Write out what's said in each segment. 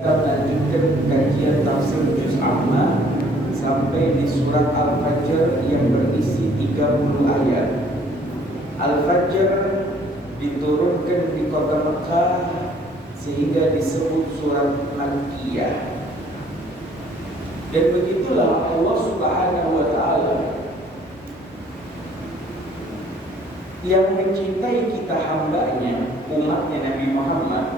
Kita melanjutkan kajian tafsir Juz Amma sampai di surat Al-Fajr yang berisi 30 ayat. Al-Fajr diturunkan di kota Mekah sehingga disebut surat Makkiyah. Dan begitulah Allah Subhanahu wa Ta'ala yang mencintai kita hambanya, umatnya Nabi Muhammad.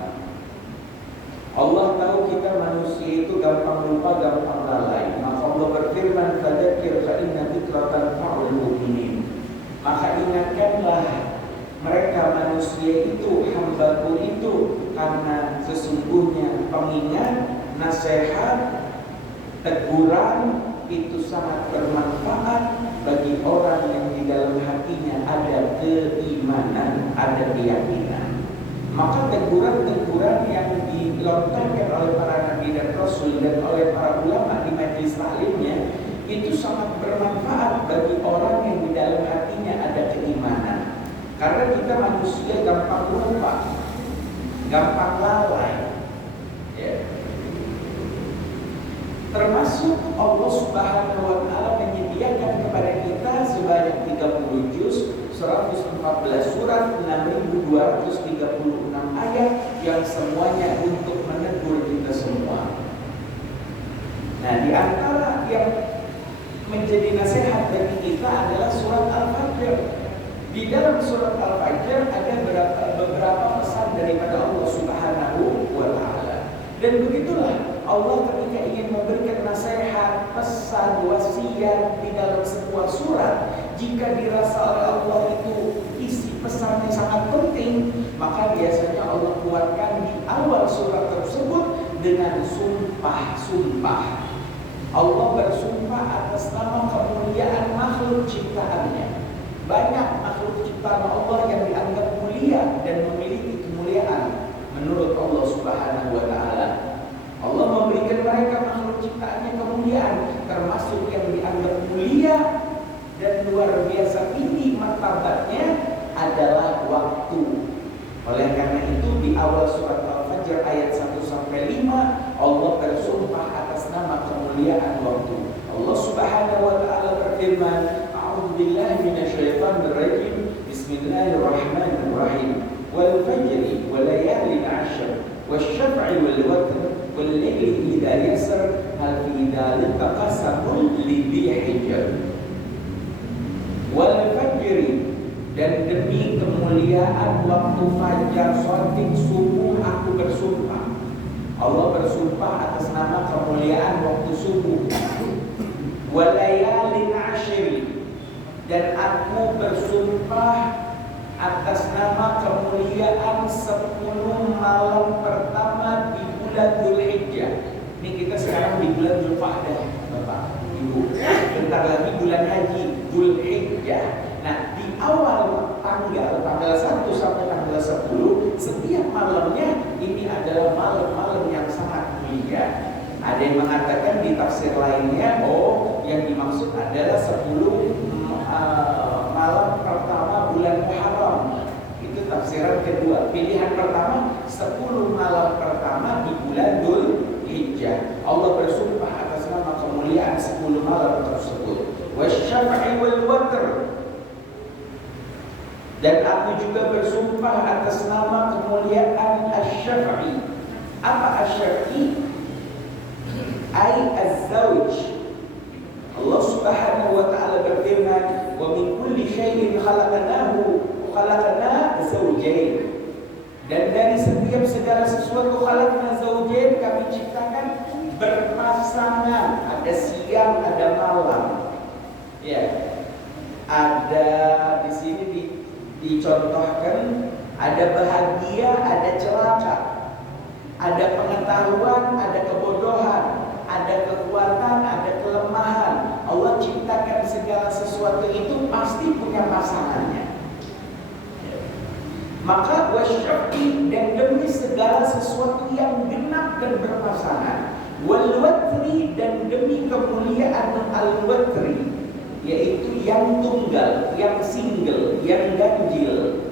Allah tahu kita manusia itu gampang lupa, gampang lalai. Maka Allah berfirman, "Fadzakir fa inna dzikra tanfa'ul mu'minin." Maka ingatkanlah mereka manusia itu, hambaku itu, karena sesungguhnya pengingat, nasihat, teguran itu sangat bermanfaat bagi orang yang di dalam hatinya ada keimanan, ada keyakinan. Maka teguran-teguran yang dilontarkan oleh para nabi dan rasul dan oleh para ulama di majelis taklimnya itu sangat bermanfaat bagi orang yang di dalam hatinya ada keimanan. Karena kita manusia gampang lupa, gampang lalai, ya. Termasuk Allah Subhanahu wa Ta'ala menyediakan kepada kita sebanyak 30 juz, 114 surat, 6.236 ayat yang semuanya untuk menegur kita semua. Nah, di antara yang menjadi nasihat bagi kita adalah surat Al-Fajr. Di dalam surat Al-Fajr ada beberapa pesan daripada Allah Subhanahu wa Ta'ala. Dan begitulah Allah ketika ingin memberikan nasihat, pesan, wasiat di dalam sebuah surat, jika dirasa oleh Allah itu isi pesannya sangat penting, maka biasanya Allah kuatkan di awal surat tersebut dengan sumpah-sumpah. Allah bersumpah atas nama kemuliaan makhluk ciptaannya. Banyak makhluk ciptaan Allah yang dianggap mulia dan memiliki kemuliaan menurut Allah Subhanahu wa Ta'ala. Allah memberikan mereka makhluk ciptaannya kemuliaan, termasuk yang dianggap mulia dan luar biasa tinggi martabatnya adalah waktu. Oleh karena itu di awal surat Al-Fajr ayat 1-5 Allah bersumpah atas nama kemuliaan waktu. Allah Subhanahu wa Ta'ala berfirman, "A'udzu billahi minasyaitonir rajim. Bismillahirrahmanirrahim. Wal fajri wa layalin 'ashr wasyaf'i wal watr wal layli idza yasr hal fi dzalika qasamun lidzi hijr." Wal fajri, dan demi kemuliaan waktu fajar sholatin subuh aku bersumpah. Allah bersumpah atas nama kemuliaan waktu subuh. Walayalin ashri, dan aku bersumpah atas nama kemuliaan 10 malam pertama di bulan Dzulhijjah. Ini kita sekarang di bulan Dzulqa'dah, Bapak Ibu. Bentar lagi bulan haji, Dzulhijjah. Nah, di awal tanggal 1 sampai tanggal 10, setiap malamnya ini adalah malam-malam yang sangat mulia. Ada yang mengatakan di tafsir lainnya, yang dimaksud adalah 10 malam pertama bulan Muharram. Itu tafsiran kedua. Pilihan pertama 10 malam pertama di bulan Dzulhijjah. Allah bersumpah atas nama kemuliaan 10 malam tersebut. Wasyaf'i wal watr, dan aku juga bersumpah atas nama kemuliaan asy-syaf'i. Apa asy-syaf'i? Ai az-zawj. Allah Subhanahu wa Ta'ala berfirman, "Wa min kulli syai'in khalaqna zawjayn." Dan dari setiap segala sesuatu khalaqna zawjayn, kami ciptakan berpasangan. Ada siang, ada malam. Ya. Ada di sini dicontohkan ada bahagia, ada celaka, ada pengetahuan, ada kebodohan, ada kekuatan, ada kelemahan. Allah ciptakan segala sesuatu itu pasti punya pasangannya. Maka wasyaf'i, dan demi segala sesuatu yang genap dan berpasangan. Wal watri, dan demi kemuliaan al-watri, yaitu yang tunggal, yang single, yang ganjil.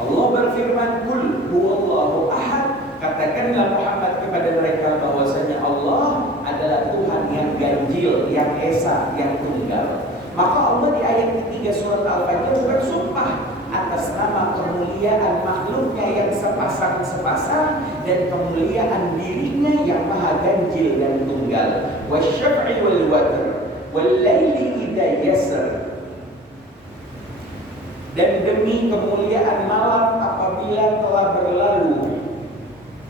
Allah berfirman, "Kul Qul huwallahu ahad. Katakanlah Muhammad kepada mereka bahwasanya Allah adalah Tuhan yang ganjil, yang esa, yang tunggal. Maka Allah di ayat ketiga surat Al-Fajr bersumpah atas nama kemuliaan makhluknya yang sepasang-sepasang dan kemuliaan dirinya yang maha ganjil dan tunggal. Wasyaf'i wal watr wal laili idza yasr. Dan demi kemuliaan malam apabila telah berlalu.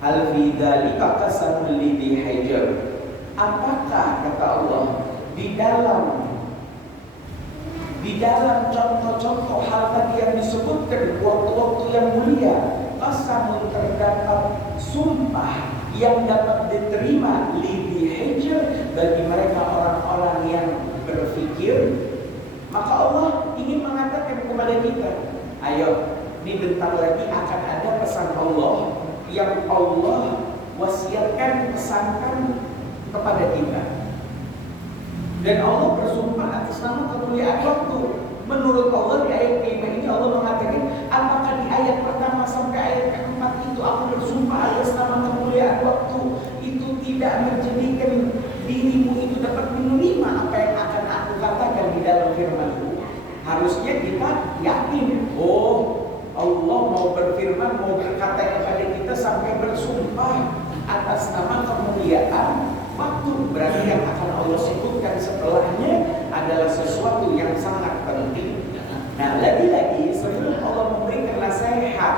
Hal fi dzalika qasamul lidhi hijr. Apakah kata Allah di dalam contoh-contoh hal tadi yang disebutkan waktu-waktu yang mulia, qasamun terdapat sumpah yang dapat diterima lidhi hijr bagi mereka orang-orang yang berfikir. Maka Allah ingin mengatakan kepada kita, ayo, ini bentar lagi akan ada pesan Allah yang Allah wasiatkan, pesankan kepada kita. Dan Allah bersumpah atas nama kemuliaan waktu. Menurut Allah di ayat kelima ini Allah mengatakan, apakah di ayat pertama sampai ayat keempat itu aku bersumpah atas nama kemuliaan waktu itu tidak menjadikan dirimu itu dapat menerima apa yang akan aku katakan di dalam firman-Ku? Harusnya kita yakin, oh Allah mau berfirman, mau berkata kepada kita sampai bersumpah atas nama kemuliaan waktu. Berarti yang akan Allah sebutkan setelahnya adalah sesuatu yang sangat penting. Nah, lagi-lagi sebelum Allah memberikan nasihat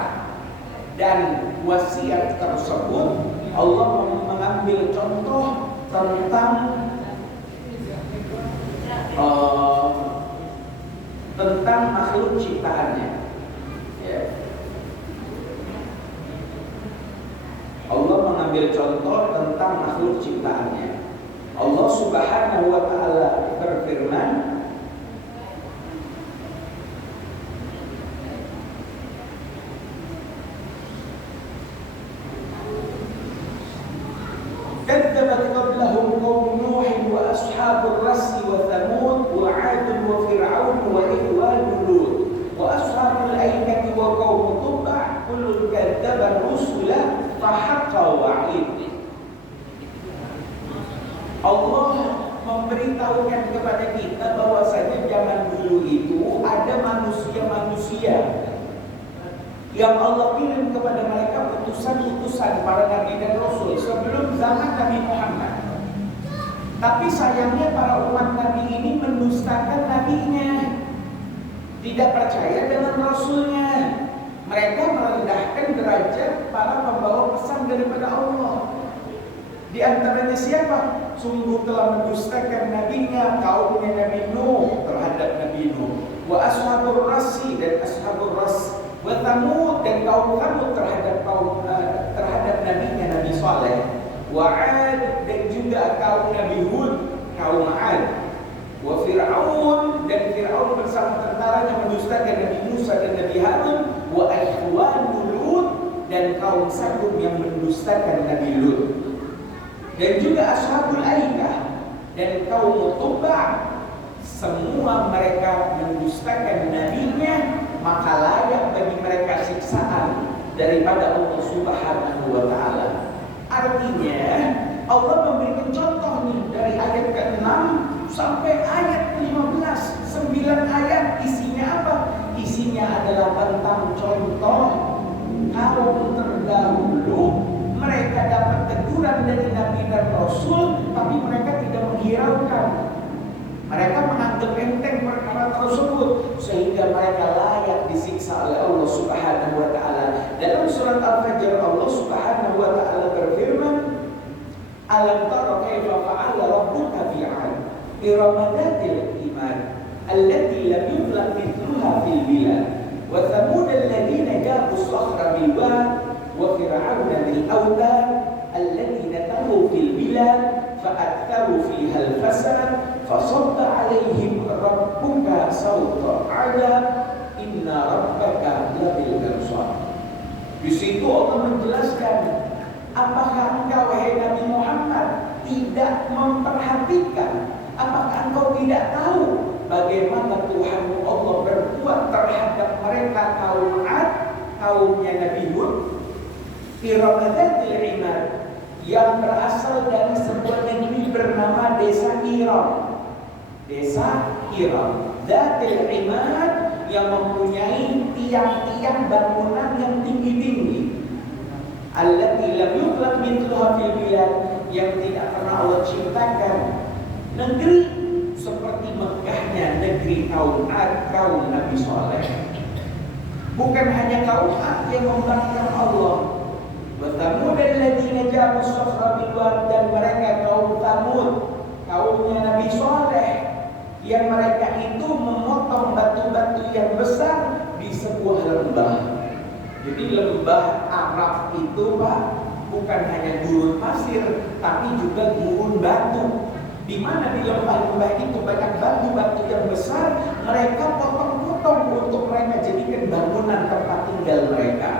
dan wasiat tersebut, Allah mengambil contoh tentang makhluk ciptaannya. Ya. Allah mengambil contoh tentang makhluk ciptaannya. Allah Subhanahu wa ta'ala berfirman, kadzabat qablahum qaum Nuh wa ashabur Rass wa Thamud wa 'ad wa Fir'aun wa ikhwan Lut wa ashabul aikati wa qaum Tubba kullun kadzdzaba rusula fahaqqa wa'id. Allah memberitahukan kepada kita bahwasanya zaman dulu itu ada manusia-manusia yang Allah kirim kepada mereka utusan-utusan para nabi dan rasul sebelum zaman Nabi Muhammad. Tapi sayangnya para umat nabi ini mendustakan nabinya, tidak percaya dengan rasulnya. Mereka merendahkan derajat para pembawa pesan daripada Allah. Di antaranya siapa? Sungguh telah mendustakan nabinya kaumnya Nabi Nuh terhadap Nabi Nuh, wa ashabur Rassi dan ashabur Rass, wa Thamud dan kaum Thamud terhadap nabinya Nabi Saleh, wa 'ad dan juga kaum Nabi Hud, kaum 'ad, wa Fir'aun dan Fir'aun bersama tentaranya mendustakan Nabi Musa dan Nabi Harun, wa ikhwan Lut dan kaum Sadum yang mendustakan Nabi Lut. Dan juga ashabul aikah dan kaum Tubba, semua mereka mendustakan nabinya, maka layak bagi mereka siksaan daripada Allah Subhanahu wa ta'ala. Artinya Allah memberikan contoh nih dari ayat ke-6 sampai ayat ke-15, 9 ayat. Isinya apa? Isinya adalah tentang contoh kaum terdahulu. Mereka dapat teguran dari Nabi dan Rasul, tapi mereka tidak menghiraukan. Mereka menganggap enteng perkara tersebut, sehingga mereka layak disiksa oleh Allah Subhanahu wa ta'ala. Dalam surat Al-Fajr Allah Subhanahu wa ta'ala berfirman, alam tara kaifa fa'ala rabbuka bi'ad irama dhatil iman allati lam yukhlaq mithluha fil bilad wa thamud alladhina jabu as-sakhra bil wad wa fir'auna bil awtad alladhina taghaw fil bilad fa'aktharu fiha al-fasad fasabba 'alaihim rabbuka sawta 'adab inna rabbaka labil mirsad. Di situ Allah menjelaskan, apakah engkau wahai Nabi Muhammad tidak memperhatikan, apakah engkau tidak tahu bagaimana Tuhanmu Allah berbuat terhadap mereka kaum 'ad, kaumnya Nabi Hud, Iram Dzatil Imad yang berasal dari sebuah negeri bernama desa Iram. Desa Iram Dzatil Imad yang mempunyai tiang-tiang bangunan yang tinggi-tinggi. Allati lam yukhlaq mithluha fil bilad, yang tidak pernah Allah ciptakan. Negeri seperti Mekkahnya negeri kaum Ad, kaum Nabi Saleh. Bukan hanya kaum Ad yang membanggakan Allah. Wa Thamud alladziina jabu as-sakhra bil wad, dan mereka kaum Thamud, kaumnya Nabi Saleh, yang mereka itu memotong batu-batu yang besar di sebuah lembah. Jadi lembah Arab itu Pak, bukan hanya gurun pasir, tapi juga gurun batu. Di mana di lembah-lembah itu banyak batu-batu yang besar, mereka potong-potong untuk mereka jadikan bangunan tempat tinggal mereka.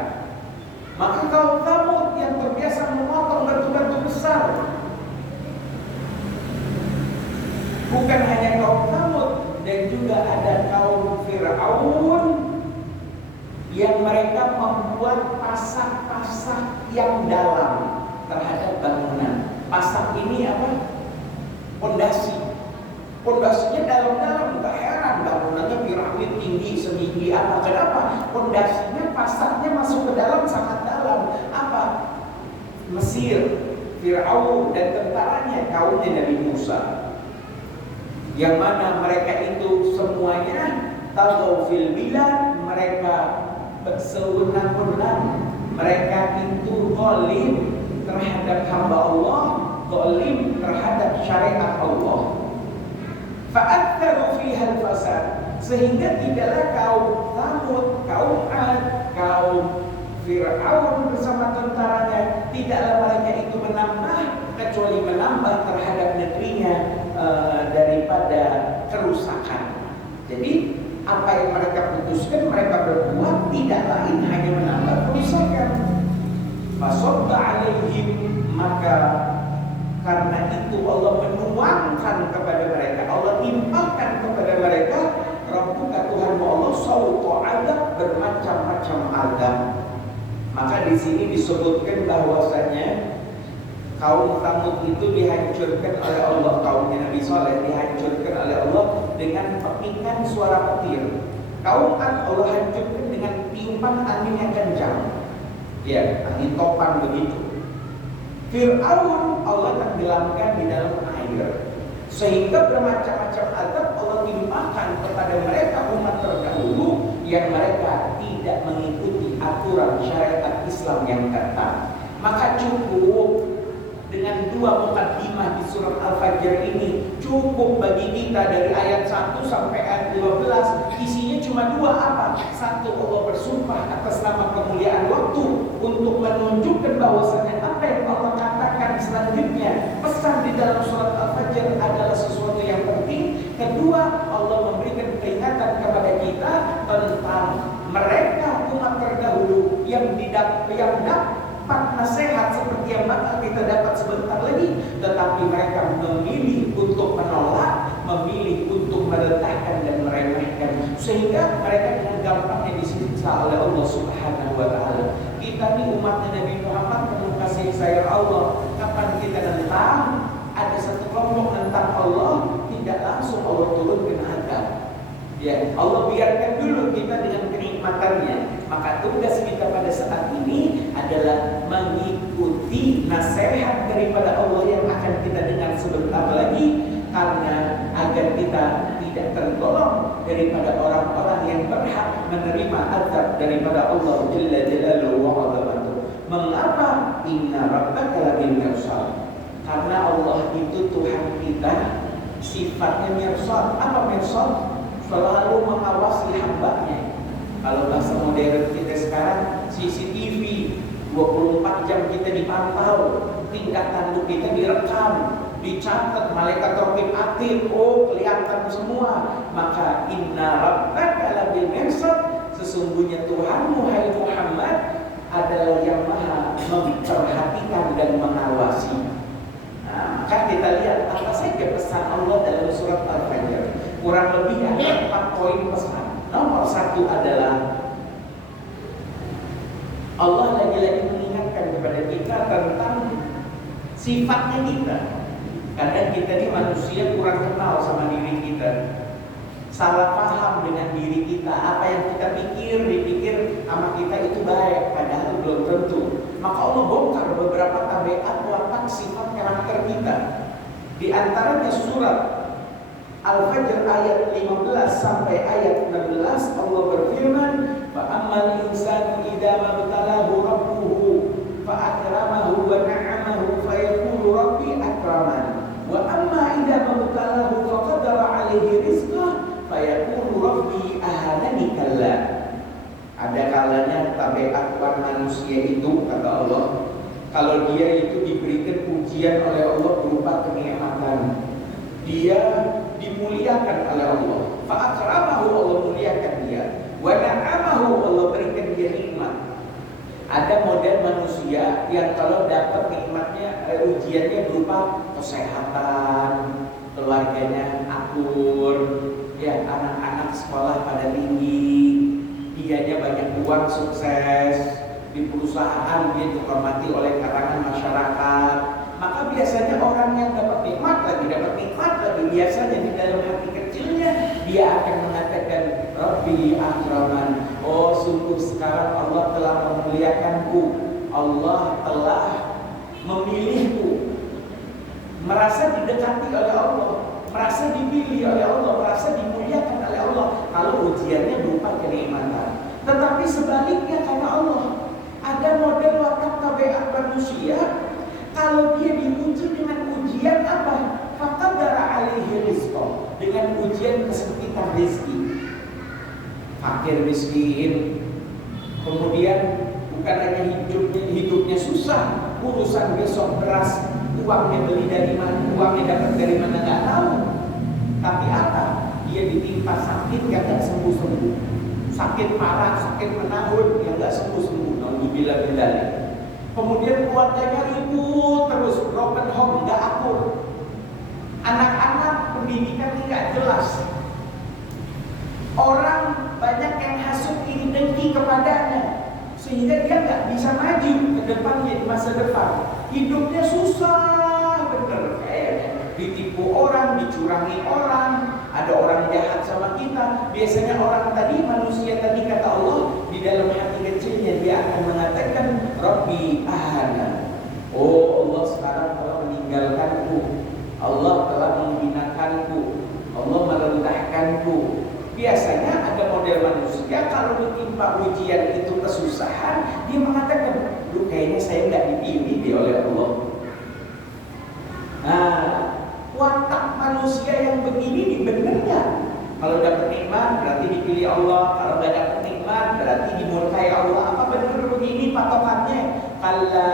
Maka kaum Thamud yang terbiasa memotong batu-batu besar, bukan hanya kaum Thamud, dan juga ada kaum Fir'aun yang mereka membuat pasak-pasak yang dalam terhadap bangunan. Pasak ini apa? Pondasi. Pondasinya dalam-dalam, nggak heran bangunannya piramid tinggi setinggi apa. Kenapa? Pondasinya, pasaknya masuk ke dalam, sangat dalam. Apa? Mesir, Fir'aun dan tentaranya, kaumnya Nabi Musa. Yang mana mereka itu semuanya tagaw fil bilad, mereka bersewenang-wenang, mereka itu zalim terhadap hamba Allah, zalim terhadap syariat Allah. Fa'aktsaru fiha al-fasad, sehingga tidaklah kaum Thamud, kaum Ad, kaum Fir'aun bersama tentaranya, tidaklah mereka itu menambah kecuali menambah terhadap negerinya daripada kerusakan. Jadi apa yang mereka putuskan, mereka berbuat tidak lain hanya menambah kerusakan. Fasobba alaihim, maka karena itu Allah menuangkan kepada mereka, Allah timpakan kepada mereka, Rabbuka Tuhanmu Allah, sawta adab, bermacam-macam adab. Maka di sini disebutkan bahwasanya kaum Thamud itu dihancurkan oleh Allah, kaumnya Nabi Saleh dihancurkan oleh Allah dengan petikan suara petir. Kaum Ad Allah hancurkan dengan tiupan angin yang kencang, ya, angin topan begitu. Fir'aun Allah tenggelamkan di dalam air, sehingga bermacam-macam azab Allah timpakan kepada mereka umat terdahulu yang mereka tidak mengikuti aturan syariat Islam yang ketat. Maka cukup dengan dua mukaddimah di surat Al-Fajr ini, cukup bagi kita dari ayat 1 sampai ayat 12. Isinya cuma dua, apa? Satu, Allah bersumpah atas nama kemuliaan waktu untuk menunjukkan bahwasanya apa yang Allah katakan selanjutnya, pesan di dalam surat Al-Fajr adalah sesuatu yang penting. Kedua, Allah memberikan peringatan kepada kita tentang mereka umat terdahulu yang dapat nasihat seperti yang bakal kita dapat sebentar lagi, tetapi mereka memilih untuk menolak, memilih untuk meletakkan dan meremehkan, sehingga mereka dengan gampangnya disiksa oleh Allah Subhanahu wa taala. Kita ini umatnya Nabi Muhammad penuh kasih sayang Allah. Kapan kita nentang, ada satu kelompok nentang Allah, tidak langsung Allah turunkan azab. Ya, Allah biarkan dulu kita dengan kenikmatannya. Maka tugas kita pada saat ini adalah mengikuti nasihat daripada Allah yang akan kita dengar sebentar lagi, karena agar kita tidak tergolong daripada orang-orang yang berhak menerima azab daripada Allah Jalla Jalaluhu wa Azamatuh. Mengapa? Inna rabbaka labil mirsad. Karena Allah itu Tuhan kita, sifatnya mirsad. Apa mirsad? Selalu mengawasi hambanya. Kalau bahasa modern kita sekarang, CCTV 24 jam kita dipantau, tingkat tanduk kita direkam, dicatat, malaikat raqib atid, oh kelihatan semua. Maka inna rabbaka labil mirsad, sesungguhnya Tuhanmu hai Muhammad adalah yang maha memperhatikan dan mengawasi. Nah, maka kita lihat apa saja pesan Allah dalam surat Al-Fajr. Kurang lebih ada 4 poin pesan. Nomor 1 adalah Allah lagi-lagi mengingatkan tentang sifatnya kita. Kadang kita ini manusia kurang kenal sama diri kita, salah paham dengan diri kita. Apa yang kita dipikir sama kita itu baik, padahal belum tentu. Maka Allah bongkar beberapa tabiat, watak, sifat, karakter kita. Di antaranya surat Al-Fajr ayat 15 sampai ayat 16, Allah berfirman, "Fa ammal insanu idza mabtalahu rabbuhu fa akramahu wa na'amahu fa yaqulu rabbi akraman. Wa amma idza mabtalahu fa qadara 'alaihi rizqahu fa yaqulu rabbi ahanani kalla." Ada kalanya tabiat manusia itu, kata Allah, kalau dia itu diberikan ujian oleh Allah berupa kenikmatan, dia dimuliakan oleh Allah. Fa'akramahu, Allah muliakan dia. Wa na'amahu, Allah berikan dia nikmat. Ada model manusia yang kalau dapat nikmatnya, ujiannya berupa kesehatan, keluarganya akur, ya anak-anak sekolah pada tinggi, dianya banyak uang, sukses di perusahaan, dia dihormati oleh kalangan masyarakat. Maka biasanya orang yang dapat nikmat lagi, biasanya di dalam hati kecilnya dia akan mengatakan, Rabbi akraman. Oh, sungguh sekarang Allah telah memuliakanku, Allah telah memilihku. Merasa didekati oleh Allah, merasa dipilih oleh Allah, merasa dimuliakan oleh Allah kalau ujiannya berupa kenikmatan. Tetapi sebaliknya, karena Allah ada model watak tabiat manusia, kalau dia diuji dengan ujian apa? Faqadara 'alaihi rizqah, dengan ujian kesempitan rezeki. Fakir miskin, kemudian bukan hanya hidupnya susah, urusan besok beras, uangnya beli dari mana, uangnya dapat dari mana nggak tahu. Tapi apa? Dia ditimpa sakit yang nggak sembuh-sembuh, sakit parah, sakit menahun yang nggak sembuh-sembuh. Naudzubillah. Kemudian keluarganya ribut terus, broken home, nggak akur. Anak-anak pendidikan nggak jelas. Orang banyak yang hasut iri dengki kepadanya, sehingga dia nggak bisa maju ke depannya di masa depan. Hidupnya susah bener, ditipu orang, dicurangi orang, ada orang jahat sama kita. Biasanya orang tadi, manusia tadi, kata Allah, di dalam hati kecilnya dia akan mengatakan, Rabbi ahana. Oh, Allah sekarang telah meninggalkanku, Allah telah menghinakanku, Allah merendahkanku. Biasanya ada model manusia kalau ditimpa ujian itu kesusahan, dia mengatakan, lu kayaknya saya nggak dipilih dia oleh Allah. Nah, watak manusia yang begini dibenarkan. Kalau dapat nikmat berarti dipilih Allah, kalau nggak dapat nikmat berarti dimurkai Allah. Apa benar begini patokannya? Kalla,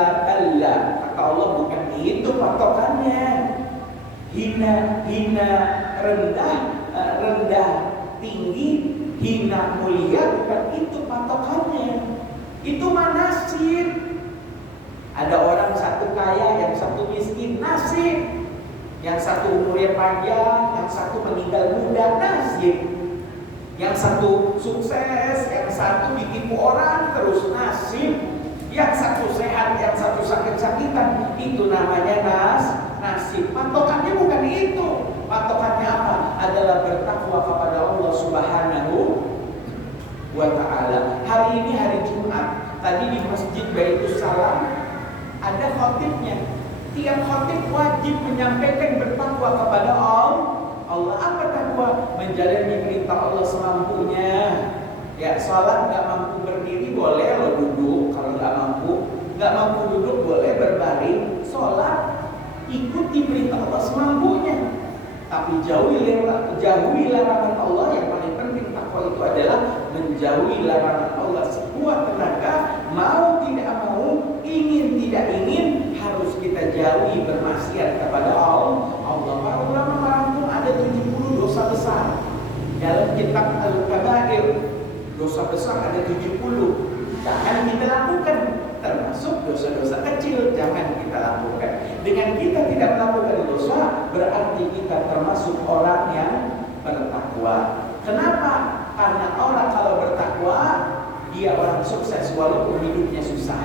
kata Allah, bukan itu patokannya. Hina, rendah, tinggi, hina, mulia, bukan itu patokannya. Itu nasib. Ada orang satu kaya, yang satu miskin, nasib. Yang satu umurnya panjang, yang satu meninggal muda, nasib. Yang satu sukses, yang satu ditipu orang, terus nasib. Yang satu sehat, yang satu sakit-sakitan, itu namanya nasib. Patokannya bukan itu. Patokannya apa? Adalah bertakwa kepada Allah Subhanahu wa ta'ala. Hari ini hari Jumat, tadi di Masjid Baitus Salam ada khotibnya. Tiap khotib wajib menyampaikan bertakwa kepada Allah. Apa takwa? Menjalani perintah Allah semampunya. Ya, sholat nggak mampu berdiri boleh lo duduk. Kalau nggak mampu duduk boleh berbaring. Sholat ikuti perintah Allah semampunya. Tapi jauhi larangan Allah. Yang paling penting takwa itu adalah menjauhi larangan Allah sekuat tenaga. Mau tidak mau, ingin tidak ingin, harus kita jauhi bermaksiat kepada Allah. Para ulama merangkum ada 70 dosa besar dalam kitab Al-Kabair. Dosa besar ada 70, jangan kita lakukan. Termasuk dosa-dosa kecil, jangan kita lakukan. Dengan kita tidak melakukan dosa, berarti kita termasuk orang yang bertakwa. Kenapa? Karena orang kalau bertakwa, dia orang sukses walaupun hidupnya susah.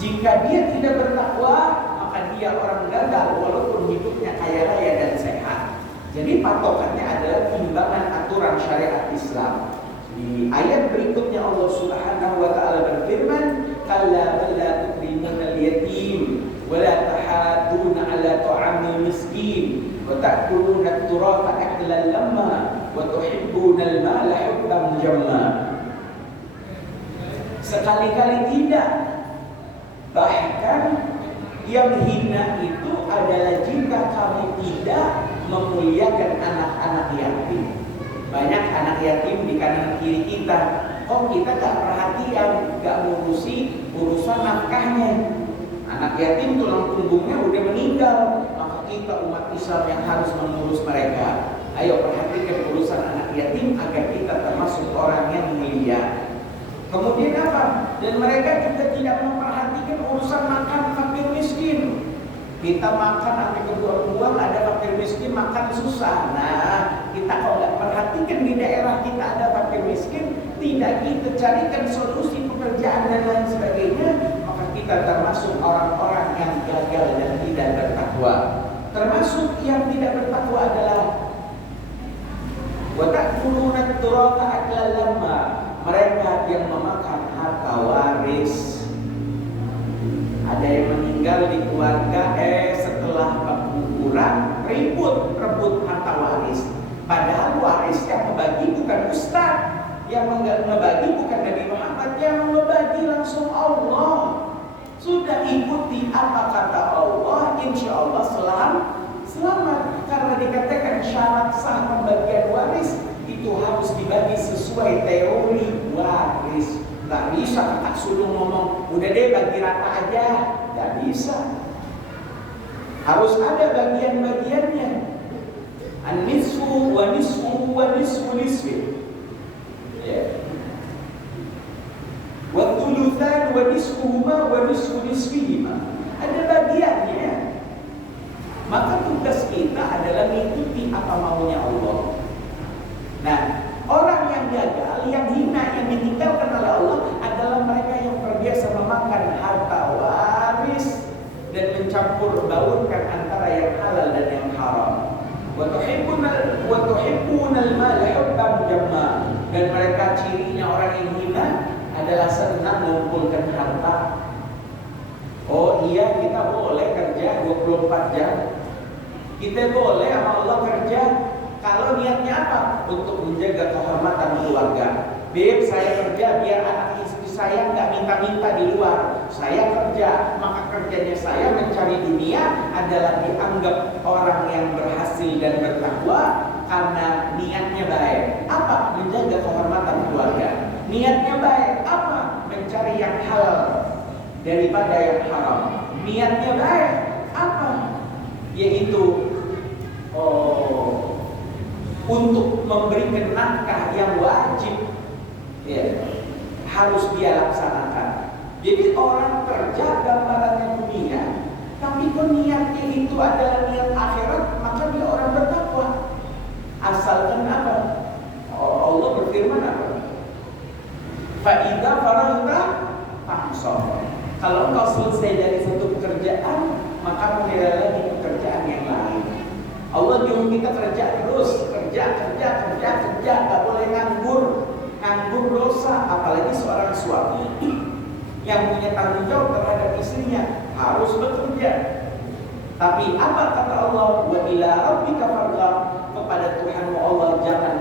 Jika dia tidak bertakwa, maka dia orang gagal walaupun hidupnya kaya raya dan sehat. Jadi patokannya adalah timbangan aturan syariat Islam. Di ayat berikutnya Allah Subhanahu wa taala berfirman, "Kalla bal la tukrimuna al-yatim wa la tahadduna 'ala ta'amil miskin wa ta'kuluna at-turatha aklan lamma wa tuhibbuna al-mala hubban jamma." Sekali-kali tidak. Bahkan yang hina itu adalah jika kamu tidak memuliakan anak-anak yatim. Banyak anak yatim di kanan kiri kita, kok kita gak perhatian, gak ngurusi urusan nafkahnya. Anak yatim tulang punggungnya udah meninggal, maka kita umat Islam yang harus mengurus mereka. Ayo perhatikan urusan anak yatim agar kita termasuk orang yang mulia. Kemudian apa? Dan mereka juga tidak memperhatikan urusan makan fakir miskin. Kita makan sampai kebuang-buang, ada fakir miskin makan susah. Nah, kita kalau nggak perhatikan di daerah kita ada fakir miskin, tidak kita carikan solusi pekerjaan dan lain sebagainya, maka kita termasuk orang-orang yang gagal dan tidak bertakwa. Termasuk yang tidak bertakwa adalah wa ta'kuluna at-turatha aklan lamma. Mereka yang memakan harta waris. Ada yang meninggal di keluarga, setelah pengukuran ribut rebut harta waris. Padahal waris yang membagi bukan ustaz, yang membagi bukan Nabi Muhammad, yang membagi langsung Allah. Sudah ikuti apa kata Allah, insya Allah selamat. Karena dikatakan syarat sah pembagian waris itu harus dibagi sesuai teori waris. Gak bisa kakak sulung ngomong, udah deh bagi rata aja. Gak bisa. Harus ada bagian-bagiannya. An-nisfu wa nisfu wa nisfu nisfi. Ya. Wa thuluthan wa nisfuhuma wa nisfu nisfihima. Ada bagiannya. Maka tugas kita adalah mengikuti apa maunya Allah. Nah, orang yang gagal, yang hina, yang ditinggalkan oleh Allah adalah mereka yang terbiasa memakan harta waris dan mencampur baurkan antara yang halal dan yang haram. Wa tuhibbuna al-mala hubban jamma. Dan mereka cirinya orang yang hina adalah senang mengumpulkan harta. Oh iya, kita boleh kerja 24 jam. Kita boleh sama Allah kerja. Kalau niatnya apa? Untuk menjaga kehormatan keluarga. Beb, saya kerja biar anak istri saya nggak minta-minta di luar. Saya kerja, maka kerjanya saya mencari dunia adalah dianggap orang yang berhasil dan bertakwa karena niatnya baik. Apa? Menjaga kehormatan keluarga. Niatnya baik. Apa? Mencari yang halal daripada yang haram. Niatnya baik. Apa? Yaitu untuk memberikan nafkah yang wajib, ya, harus dia laksanakan. Jadi orang kerja gambarannya dunia, tapi kok niatnya itu adalah niat akhirat, maka dia orang bertakwa. Asalkan apa? Allah berfirman apa? Fa idza faragta fansab. Kalau engkau selesai dari satu pekerjaan, maka mulai lagi pekerjaan yang lain. Allah nyuruh kita kerja terus, kerja, gak boleh nganggur dosa. Apalagi seorang suami yang punya tanggung jawab terhadap istrinya harus bekerja. Tapi apa kata Allah? Wa ila rabbika farghab. Kepada Tuhanmu Allah jangan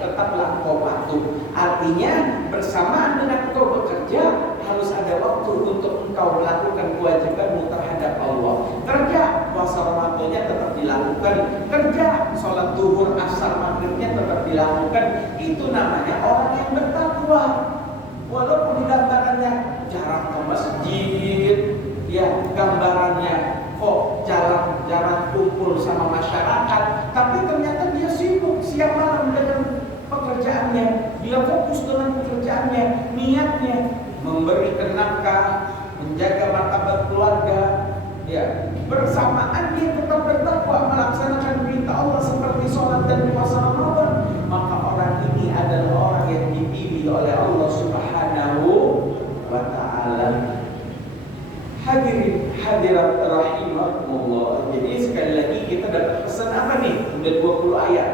tetaplah engkau patuh. Artinya bersamaan dengan engkau bekerja harus ada waktu untuk engkau melakukan kewajibanmu terhadap Allah. Kerja, puasa Ramadannya tetap dilakukan. Kerja, sholat duhur, asar, maghribnya tetap dilakukan. Itu namanya orang yang bertakwa. Walaupun gambarannya jarang ke masjid, ya gambarannya kok jarang kumpul sama masyarakat, tapi ternyata dia sibuk siang malam dengan pekerjaannya. Dia fokus dengan pekerjaannya, niatnya memberikan nafkah, menjaga martabat keluarga, ya, bersamaan dia tetap bertakwa melaksanakan perintah Allah seperti sholat dan puasa Ramadan. Maka orang ini adalah orang yang dipilih oleh Allah Subhanahu wa ta'ala. Hadirin hadirat rahimakumullah. Jadi sekali lagi kita dapat pesan apa nih? Udah 20 ayat.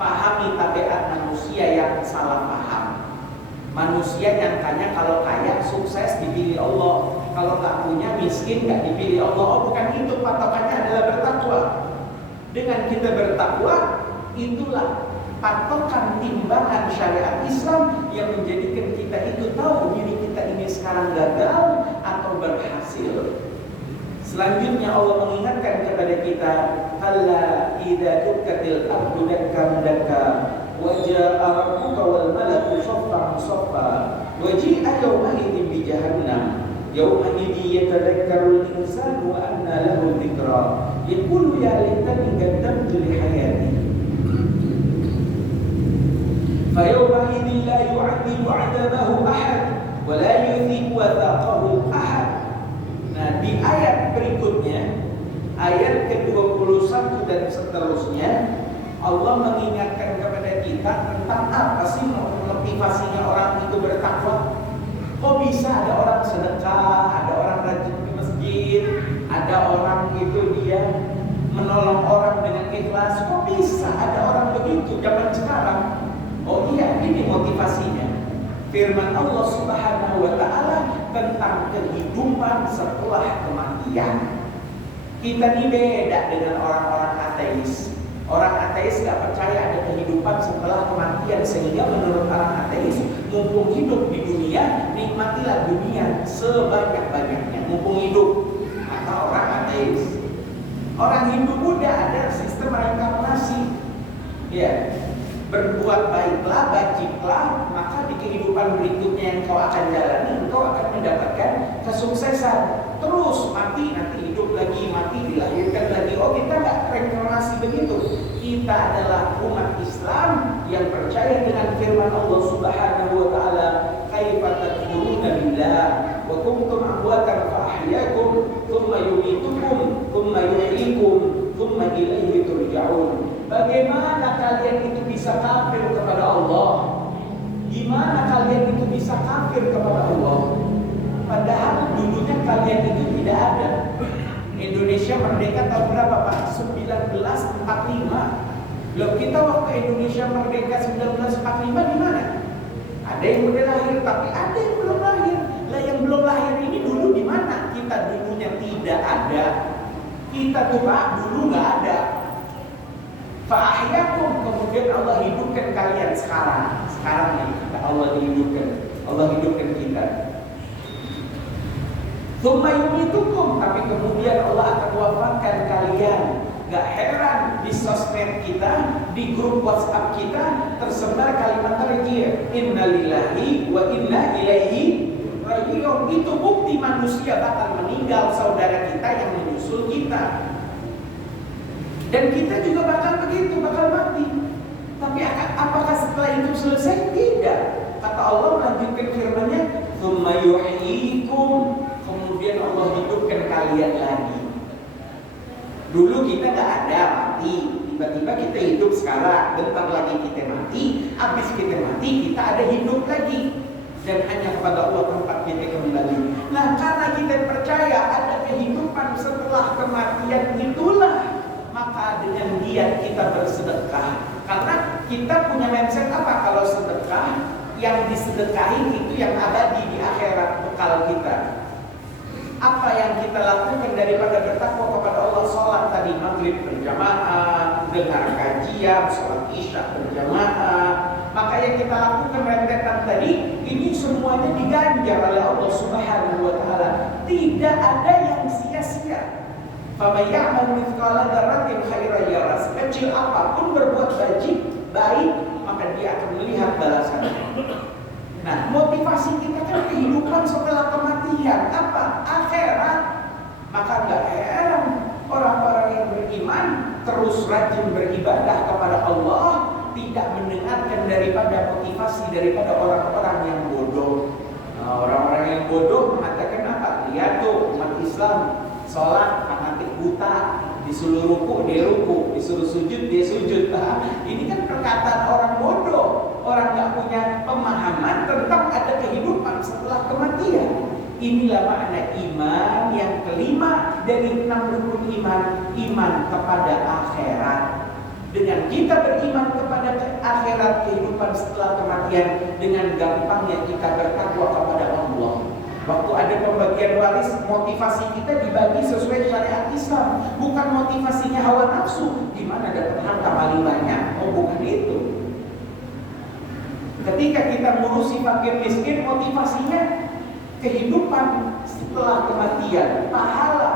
Pahami tabiat manusia yang salah paham. Manusia nyangkanya kalau kaya sukses dipilih Allah, kalau nggak punya miskin nggak dipilih Allah. Oh, bukan itu, patokannya adalah bertakwa. Dengan kita bertakwa, itulah patokan timbangan syariat Islam yang menjadikan kita itu tahu diri kita ini sekarang gagal atau berhasil. Selanjutnya Allah mengingatkan kepada kita, kalla idza dukkatil ardu dakkan dakka wa jaa'a rabbuka wal malaku saffan saffa wa ji'a yawma idzin bi jahannam yawma idzi yatadhakkaru al-insanu wa anna lahu dzikra yaqulu ya laitani qaddamtu li hayati fa yawma idzin la yu'adhibu 'adabahu ahad wa la yuthiqu wathaqahu ahad. Nah, di ayat berikutnya, ayat ke-21 dan seterusnya, Allah mengingatkan kepada kita tentang apa sih motivasinya orang itu bertakwa. Kok bisa ada orang sedekah, ada orang rajin ke masjid, ada orang itu dia menolong orang dengan ikhlas. Kok bisa ada orang begitu zaman sekarang? Oh iya, ini motivasinya. Firman Allah Subhanahu wa ta'ala tentang kehidupan setelah kematian. Kita ini beda dengan orang-orang ateis. Orang ateis gak percaya ada kehidupan setelah kematian, sehingga menurut orang ateis, mumpung hidup di dunia, nikmatilah dunia sebanyak-banyaknya. Mumpung hidup, kata orang ateis. Orang Hindu Buddha ada sistem reinkarnasi. Ya, berbuat baiklah, bajiklah, maka di kehidupan berikutnya yang kau akan jalani, engkau akan mendapatkan kesuksesan. Terus mati, nanti hidup lagi, mati, dilahirkan lagi. Oh, kita nggak reinkarnasi begitu. Kita adalah umat Islam yang percaya dengan firman Allah Subhanahu wa ta'ala, kaifa takfuruna billah wa kuntum amwatan fa ahyaakum thumma yumitukum thumma yuhyikum thumma ilaihi turja'un. Bagaimana kalian itu bisa kafir kepada Allah? Gimana kalian itu bisa kafir kepada Allah? Padahal dulunya kalian itu tidak ada. Indonesia merdeka tahun berapa, Pak? 1945. Loh, kita waktu Indonesia merdeka 1945 di mana? Ada yang udah lahir, tapi ada yang belum lahir. Lah yang belum lahir ini dulu di mana? Kita dulunya tidak ada. Kita tuh Pak dulu nggak ada. Fa'ahyakum, kemudian Allah hidupkan kalian sekarang. Sekarang nih, Allah hidupkan kita. Tsumma yumitukum, tapi kemudian Allah akan wafatkan kalian. Gak heran di sosmed kita, di grup WhatsApp kita tersebar kalimat terjir, innalillahi wa inna ilaihi raji'un. Itu bukti manusia bakal meninggal, saudara kita yang menyusul kita. Dan kita juga bakal begitu, bakal mati. Tapi apakah setelah itu selesai? Tidak. Kata Allah melanjutkan firman-Nya, tsumma yuhyikum, kemudian Allah hidupkan kalian lagi. Dulu kita nggak ada, mati. Tiba-tiba kita hidup sekarang. Bentar lagi kita mati. Habis kita mati, kita ada hidup lagi. Dan hanya kepada Allah tempat kita kembali. Nah, karena kita percaya ada kehidupan setelah kematian itulah, maka dengan giat kita bersedekah. Karena kita punya mindset apa? Kalau sedekah, yang disedekahi itu yang abadi di akhirat bekal kita. Apa yang kita lakukan daripada bertakwa kepada Allah, sholat tadi maghrib berjamaah, dengar kajian, sholat isya berjamaah, maka yang kita lakukan rentetan tadi, ini semuanya diganjar oleh Allah Subhanahu wa ta'ala. Tidak ada yang sia-sia. Faman ya'mal mithqala dzarratin khairan yarah. Sekecil apapun berbuat baik, maka dia akan melihat balasannya. Nah, motivasi kita kan kehidupan setelah kematian. Apa? Akhirat. Maka gak heran orang-orang yang beriman terus rajin beribadah kepada Allah, tidak mendengarkan daripada motivasi daripada orang-orang yang bodoh. Nah, orang-orang yang bodoh mengatakan apa? Lihat tuh umat Islam sholat fanatik buta, disuruh ruku dia ruku, disuruh sujud dia sujud. Nah, ini kan perkataan orang bodoh, orang nggak punya pemahaman tentang ada kehidupan setelah kematian. Inilah makna iman yang kelima dari 6 rukun iman, iman kepada akhirat. Dengan kita beriman kepada akhirat, kehidupan setelah kematian, dengan gampangnya kita bertakwa kepada Allah. Waktu ada pembagian waris, motivasi kita dibagi sesuai syariat Islam, bukan motivasinya hawa nafsu. Gimana dapat harta paling banyak? Oh, bukan itu. Ketika kita ngurusi fakir miskin, motivasinya kehidupan setelah kematian, pahala,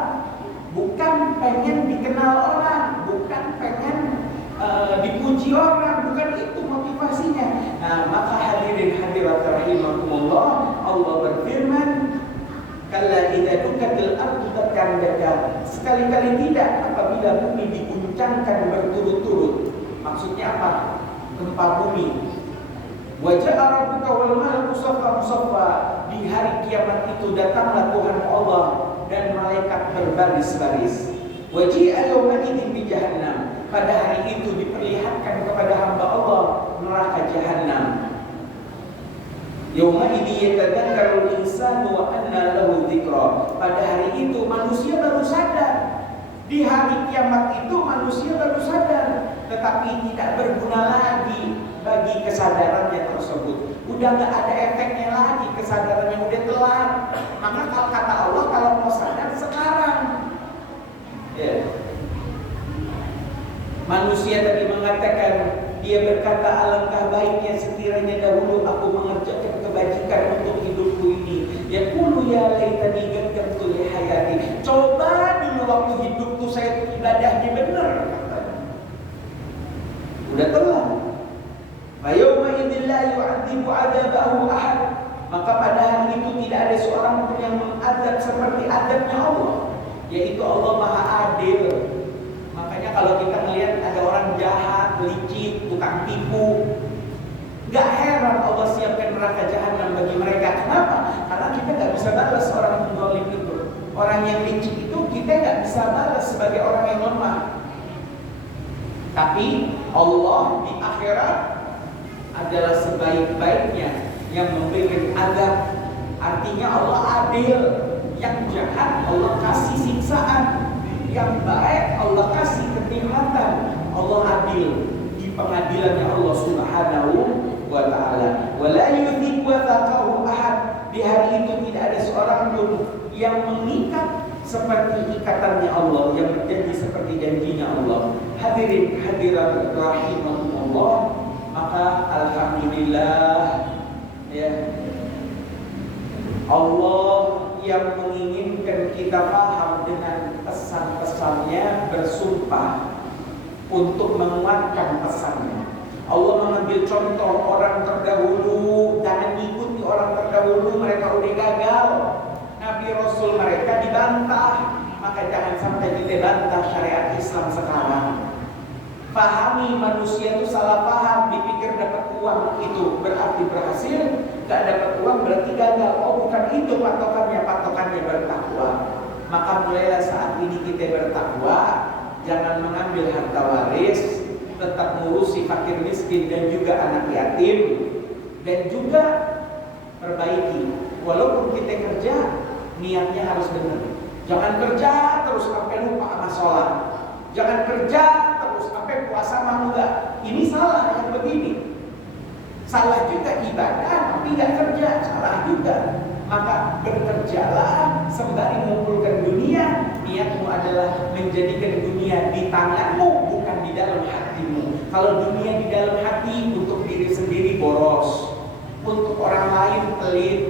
bukan pengen dikenal orang, bukan pengen dipuji orang, bukan itu motivasinya. Nah, maka hadirin hadirat rahimakumullah, Allah berfirman, kalla idza dukkatil ardu dakkan dakkan. Sekali-kali tidak apabila bumi diguncangkan berturut-turut. Maksudnya apa? Gempa bumi. Wajah rabbuka wal malaku saffan saffa. Di hari kiamat itu datanglah Tuhan Allah dan malaikat berbaris-baris. Waji'a yawma idzin bi jahannam. Pada hari itu diperlihatkan kepada hamba Allah neraka jahanam. Yawma idzi yatadzakkarul insanu wa anna lahu dzikra. Pada hari itu manusia baru sadar. Di hari kiamat itu manusia baru sadar, tetapi tidak berguna lagi bagi kesadarannya tersebut. Udah gak ada efeknya lagi, kesadarannya udah telat. Maka kalau kata Allah, kalau mau sadar sekarang. Ya. Manusia tadi mengatakan, dia berkata, alangkah baiknya sekiranya dahulu aku mengerjakan kebajikan untuk hidupku ini. Ya qulu ya laitani qaddamtu li hayati. Coba dulu waktu hidupku saya itu ibadahnya benar, katanya. Udah telat. Fa yauma idzil la yu'adzibu 'adzabahu ahad. Maka pada hari itu tidak ada seorang pun yang mengazab seperti azabnya Allah, yaitu Allah Maha Adil. Makanya kalau kita melihat ada orang jahat, licik, tukang tipu, gak heran Allah siapkan neraka jahanam bagi mereka. Kenapa? Karena kita gak bisa balas orang yang zalim itu. Orang yang licik itu kita gak bisa balas sebagai orang yang lemah. Tapi Allah di akhirat adalah sebaik-baiknya yang memberikan azab. Artinya Allah adil. Yang jahat Allah kasih siksaan, yang baik Allah kasih kenikmatan. Allah adil di pengadilannya Allah Subhanahu wa ta'ala. Wa la yuthiq wathaqahu ahad. Di hari itu tidak ada seorang pun yang mengikat seperti ikatannya Allah, yang berjanji seperti janjinya Allah. Hadirin hadirat rahimahumullah, maka alhamdulillah ya, Allah yang menginginkan kita paham dengan pesan-pesannya, bersumpah untuk menguatkan pesannya. Allah mengambil contoh orang terdahulu, jangan ikuti orang terdahulu, mereka udah gagal. Nabi Rasul mereka dibantah, maka jangan sampai kita bantah syariat Islam sekarang. Pahami manusia itu salah paham, dipikir dapat uang itu berarti berhasil, gak dapat uang berarti gagal. Oh, bukan itu patokannya bertakwa. Maka mulailah saat ini kita bertakwa, jangan mengambil harta waris, tetap ngurusi fakir miskin dan juga anak yatim, dan juga perbaiki. Walaupun kita kerja, niatnya harus benar. Jangan kerja terus sampai lupa sama sholat. Jangan kerja terus sampai puasa mau enggak. Ini salah yang begini. Salah juga ibadah tapi enggak kerja, salah juga. Maka bekerjalah sembari mengumpulkan dunia. Niatmu adalah menjadikan dunia di tanganmu, bukan di dalam hatimu. Kalau dunia di dalam hati, untuk diri sendiri boros, untuk orang lain pelit.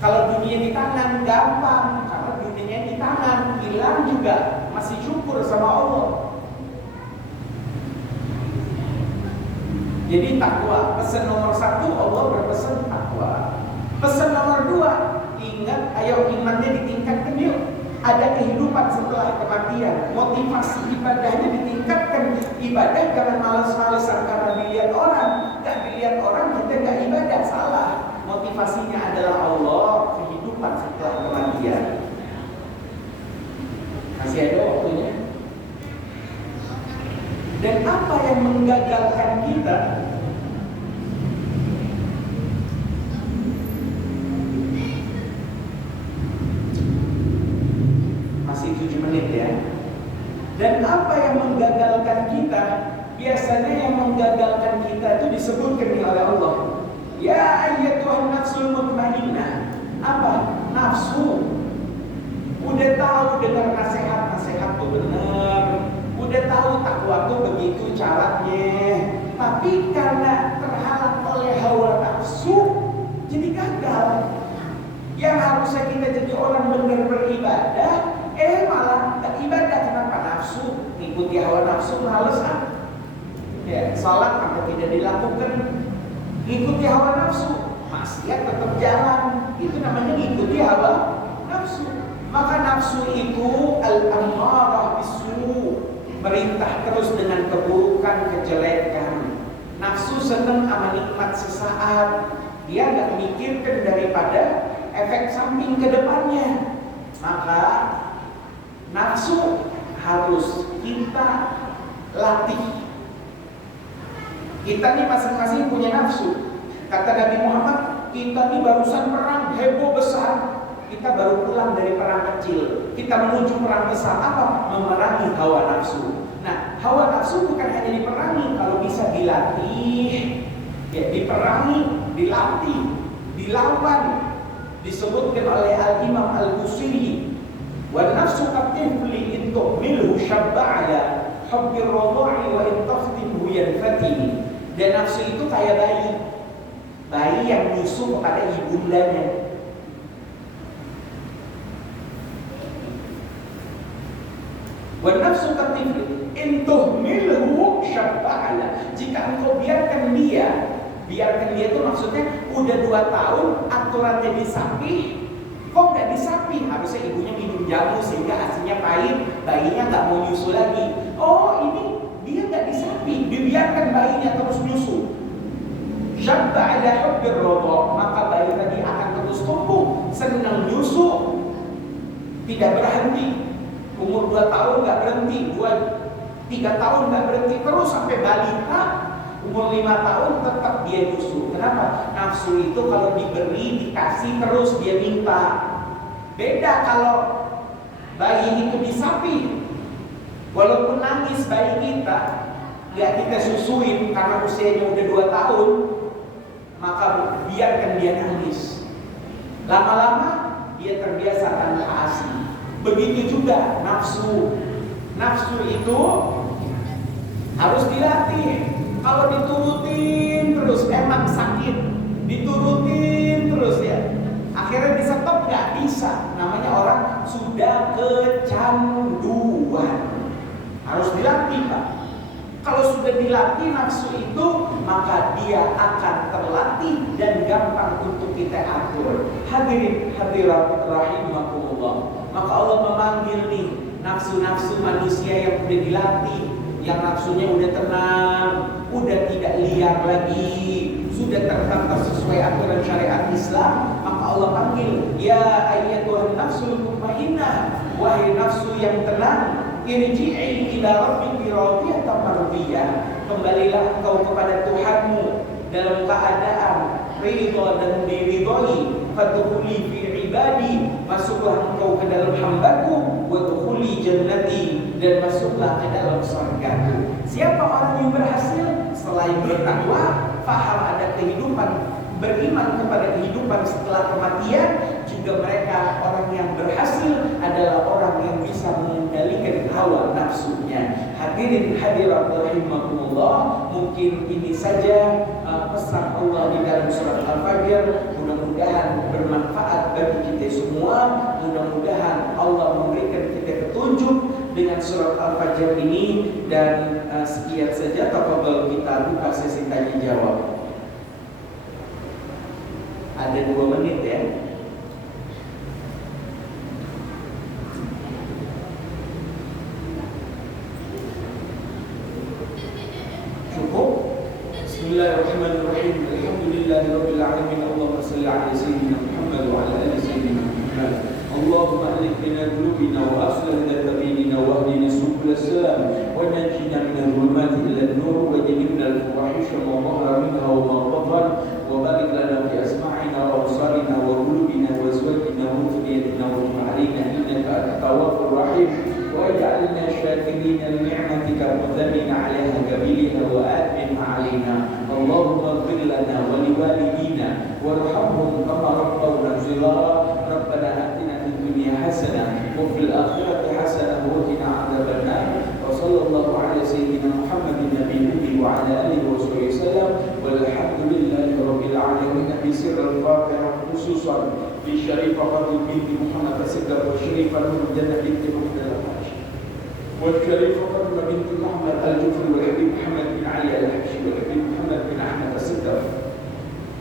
Kalau dunia di tangan gampang, karena dunia di tangan hilang juga masih syukur sama Allah. Jadi takwa, pesan nomor 1 Allah berpesan takwa. Pesan nomor 2, ingat, ayo imannya ditingkatkan yuk. Ada kehidupan setelah kematian, motivasi ibadahnya ditingkatkan. Ibadah jangan malas-malasan karena dilihat orang. Gak dilihat orang kita gak ibadah, salah. Motivasinya adalah Allah, kehidupan setelah kematian. Masih ada waktunya. Dan apa yang menggagalkan kita? 7 menit ya. Dan apa yang menggagalkan kita? Biasanya yang menggagalkan kita itu disebutkan oleh Allah. Ya ayyatuhan nafsul mutmainnah. Apa? Nafsu. Udah tahu dengar nasihat tuh benar. Udah tahu takwa tuh begitu caranya. Tapi karena terhalang oleh hawa nafsu, jadi gagal. Yang harusnya kita jadi orang benar beribadah, malah tak ibadah. Kenapa? Nafsu, ngikuti hawa nafsu, males ya, salat maka tidak dilakukan, ngikuti hawa nafsu, maksiat tetap jalan. Itu namanya ngikuti hawa nafsu. Maka nafsu itu al-ammarah bisu, merintah terus dengan keburukan, kejelekan. Nafsu senang sama nikmat sesaat, dia nggak mikirkan daripada efek samping ke depannya. Maka nafsu harus kita latih. Kita nih masing-masing punya nafsu. Kata Nabi Muhammad, kita nih barusan perang heboh besar. Kita baru pulang dari perang kecil. Kita menuju perang besar. Apa? Memerangi hawa nafsu. Nah, hawa nafsu bukan hanya diperangi, kalau bisa dilatih. Ya, diperangi, dilatih, dilawan. Disebutkan oleh Al-Imam Al-Busiri, wa nafsu qatifli in tuhmilhu syabba ala hubbir radha'i wa in taftimhu yanfatini. Dan nafsu itu kayak bayi yang nyusu kepada ibundanya. Wa nafsu qatifli in tuhmilhu syabba ala. Jika engkau biarkan dia itu maksudnya udah 2 tahun aturannya disapih, kok nggak disapih? Harusnya ibunya minum jamu sehingga hasilnya pahit, bayinya nggak mau nyusu lagi. Oh, ini dia nggak disapih, dibiarkan bayinya terus nyusu. Syabba ala hubbir radha, maka bayi tadi akan terus tumbuh senang nyusu, tidak berhenti. Umur 2 tahun nggak berhenti, 3 tahun nggak berhenti, terus sampai balita. Umur 5 tahun tetap dia nyusu. Kenapa? Nafsu itu kalau diberi, dikasih terus dia minta. Beda kalau bayi itu disapih. Walaupun nangis bayi kita, ya kita susuin karena usianya udah 2 tahun, maka biarkan dia nangis. Lama-lama dia terbiasa tanpa ASI. Begitu juga nafsu. Nafsu itu harus dilatih. Kalau diturutin terus emang sakit, diturutin terus ya, akhirnya disetop nggak bisa. Namanya orang sudah kecanduan. Harus dilatih, Pak. Kalau sudah dilatih nafsu itu, maka dia akan terlatih dan gampang untuk kita atur. Hadirin hadirat rahimakumullah. Maka Allah memanggil nih nafsu-nafsu manusia yang sudah dilatih, yang nafsunya udah tenang, udah tidak liar lagi, sudah tertata sesuai aturan syariat Islam. Maka Allah panggil, ya ayyatuhan nafsul mutmainnah, wahai nafsu yang tenang, irji'i ila rabbiki radiyatan mardiyah, kembalilah engkau kepada Tuhanmu dalam keadaan ridha dan diridhoi. Fadkhuli fi ibadi, masuklah engkau ke dalam hambaku. Wadkhuli jannati, dan masuklah ke dalam surgaku. Siapa orang yang berhasil? Selain bertakwa, faham ada kehidupan, beriman kepada kehidupan setelah kematian, juga mereka orang yang berhasil adalah orang yang bisa mengendalikan hawa nafsunya. Hadirin hadirat rahimakumullah, mungkin ini saja pesan Allah di dalam surat Al-Fajr. Mudah-mudahan bermanfaat bagi kita semua. Mudah-mudahan Allah memberikan kita petunjuk dengan surat Al-Fajr ini. Dan sekian saja, tafadhol kita buka sesi tanya jawab. Ada 2 menit ya. Cukup? Bismillahirrahmanirrahim. Alhamdulillahirabbil alamin. Allahumma shalli ala sayyidina Muhammad wa ala ali sayyidina Muhammad. Allahumma alif bina qulubina wa aslih dhata bainina wa hdina subul salam wa najjina min adh-dhulumati ila an-nur wa jannibna al-fawahisha ma dhahara minha wa ma batan wa barik lana fi asma'ina wa absarina wa qulubina wa azwajina wa dhurriyyatina wa tub 'alaina innaka antat tawwabur rahim. شاكرين لنعمتك مثنين عليها كبيرها وآتمها علينا. اللهم اغفر لنا ولوالدينا وارحمهم كما ربونا صغارا. ربنا آتنا في الدنيا حسنة وفي الآخرة حسنة وقنا عذاب النار. وصلى الله على سيدنا محمد النبي الأمي وعلى آله وصحبه وسلم. والحمد لله رب العالمين. بسر الفاتحة خصوصا بشريفة فاطمة بنت محمد الصديق وشريفة نور الجنة بنت محمد الحبشي والشريفة فاطمة بنت محمد الجفري والحبيب محمد بن علي الحبشي والحبيب محمد بن أحمد الصديق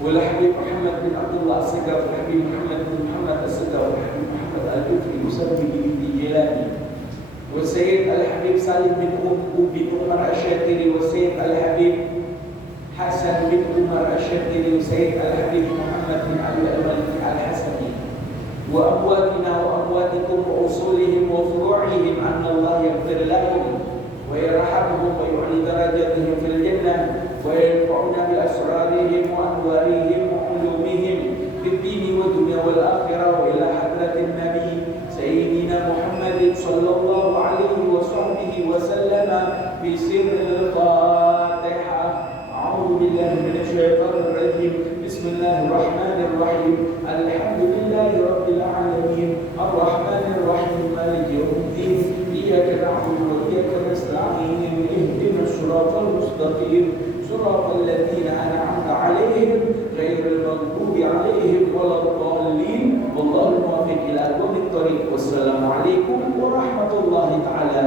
والحبيب محمد بن عبد الله الصديق والحبيب محمد بن محمد الصديق والحبيب محمد الجفري وسلمي بنت جيلاني والسيد الحبيب سالم بن عمر الشاكري والسيد الحبيب حسن بن عمر الشاكري وسيد الحبيب محمد بن علي المالكي الحسني وأمواتنا وأمواتكم وأصولهم وفروعهم أن الله يغفر لهم ويرحمهم ويعلي درجاتهم في الجنة وينفعنا بأسرارهم وأنوارهم وعلومهم في الدين والدنيا والآخرة. وإلى حضرة النبي سيدنا محمد صلى الله عليه وصحبه وسلم بسر الفاتحة. أعوذ بالله من الشيطان الرجيم. بسم الله الرحمن الرحيم. الحمد لله رب العالمين الرحمن الرحيم مالك يوم الدين. إياك نعبد وإياك نستعين. اهدنا الصراط المستقيم صراط الذين أنعمت عليهم غير المغضوب عليهم ولا الضالين. والله الموفق إلى أقوم الطريق. والسلام عليكم ورحمة الله تعالى